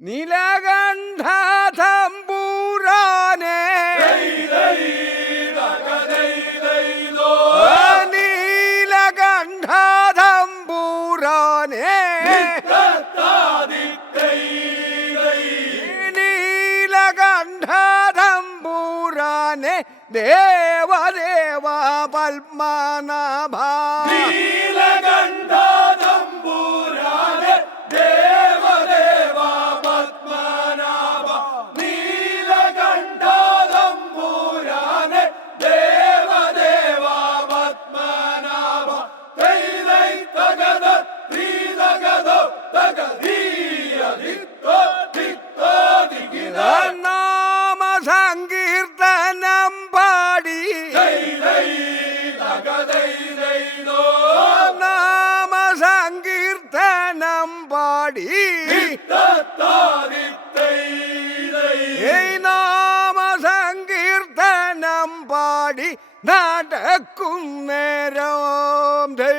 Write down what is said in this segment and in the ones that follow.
നീലകണ്ഠാതമ്പൂരാനെ. നീലകണ്ഠാതമ്പൂരാനെ. നീലകണ്ഠാതമ്പൂരാനെ. ദേവദേവ പത്മനാഭാ നാമ സങ്കീർത്തനം പാടി. നാമ സങ്കീർത്തനം പാടി. നടക്കുന്നേരം ദേ.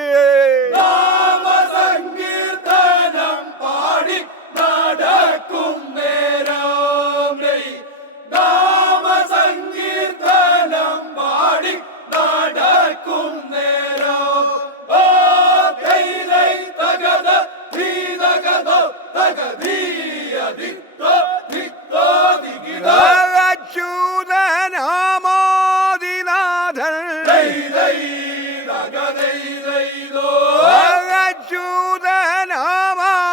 അച്യൂതനാമോദിനാഥൻ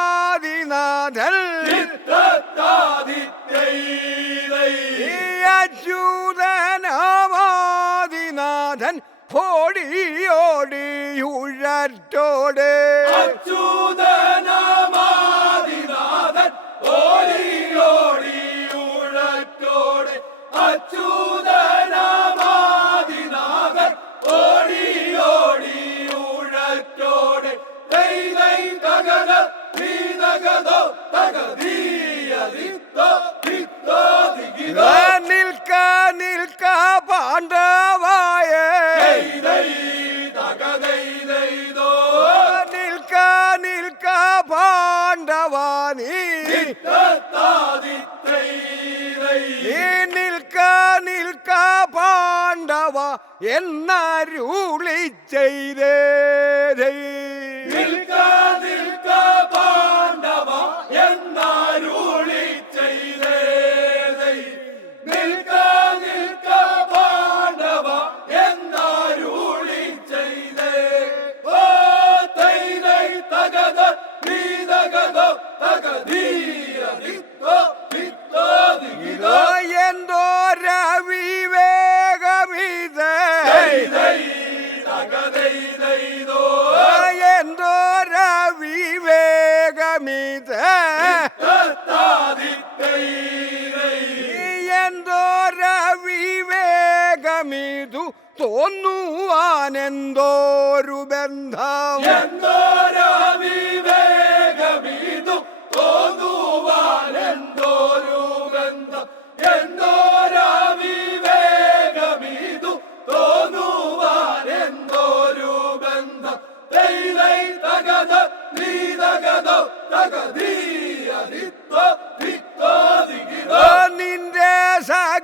അച്യൂതനാമാദിനാഥൻ അച്യൂതനാമാദിനാഥൻ ഓടിയോടി ഉഴറ്റോടെ അച്യൂതൻ നീ നിൽക്ക നിൽക്ക പാണ്ഡവ എന്നരുളി ചെയ്തേ.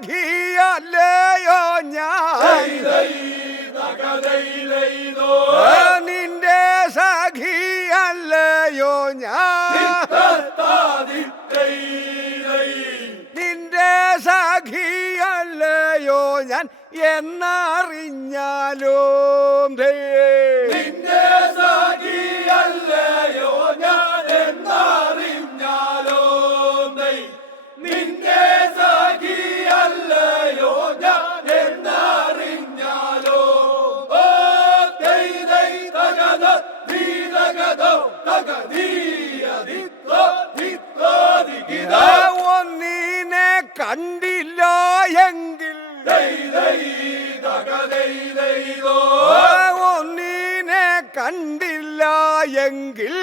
നൽകിയല്ലയോ ഞാൻ? നിന്റെ സഖിയല്ലയോ ഞാൻ? നിന്റെ സഖിയല്ലയോ ഞാൻ എന്നറിഞ്ഞാലോ നിന്റെ സഖി ഒന്നിനെ കണ്ടില്ല എങ്കിൽ ഒന്നിനെ കണ്ടില്ല എങ്കിൽ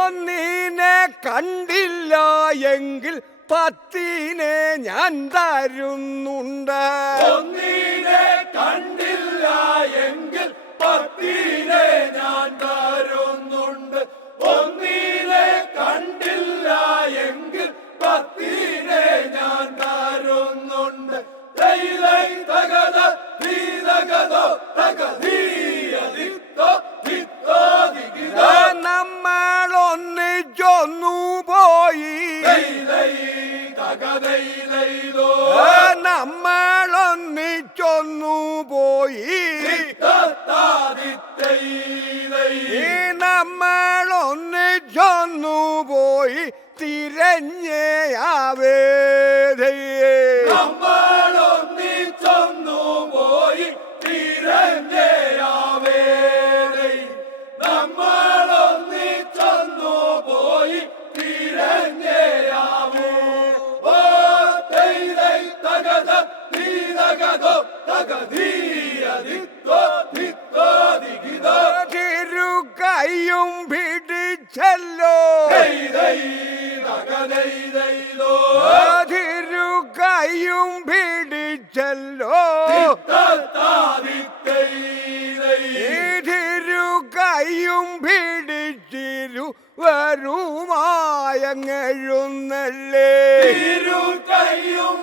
ഒന്നിനെ കണ്ടില്ല എങ്കിൽ പത്തിനെ ഞാൻ തരുന്നുണ്ട്. ഒന്നീ Tine ne-am dat കന്യയാവേ നമ്മളൊന്നിച്ചൊന്നു പോയി തിരഞ്ഞയാവേ നമ്മളൊന്നിച്ചൊന്നു പോയി തിരഞ്ഞയാവേ. ഓ തൈതൈ തകത നീ തകതോ തകതീയതിത്തോ തിത്തോ തിരുകയും പിടിച്ചല്ലോ. തൈതൈ തിരുക്കയും പിടിച്ചല്ലോ. തിരുക്കയും പിടിച്ചിരു വരുമായങ്ങഴുന്നല്ലേ തിരുക്കയും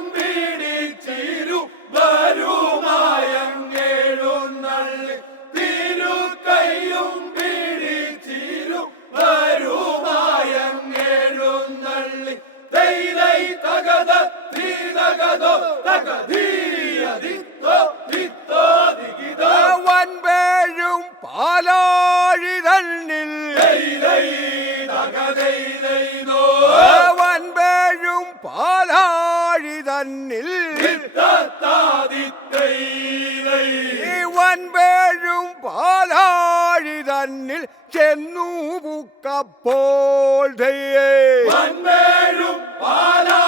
തന്നിൽ ചെന്നു പൂക്കപ്പോൾ ദയ്യേ പാലാ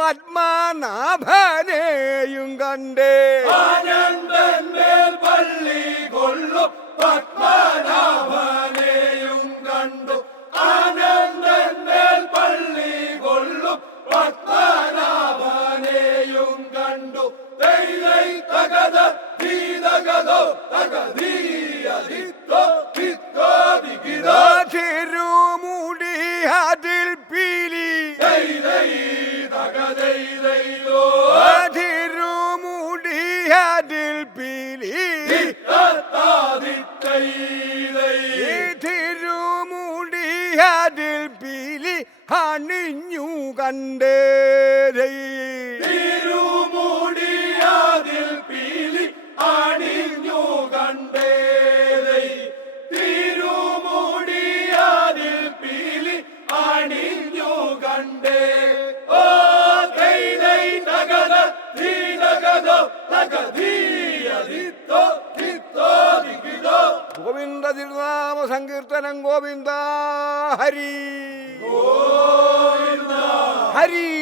പത്മനാഭനെയും കണ്ടേ. ആനന്ദൻ പള്ളി കൊള്ളു പത്മനാഭന. ജിഹാദിൽ തിരുമുടിയാതിൽ പീലി അണിഞ്ഞു കണ്ടേ തിരുമുടിയാതിൽ പീലി അണിഞ്ഞു സങ്കീർത്തനം ഗോവിന്ദ ഹരി. ഹരി.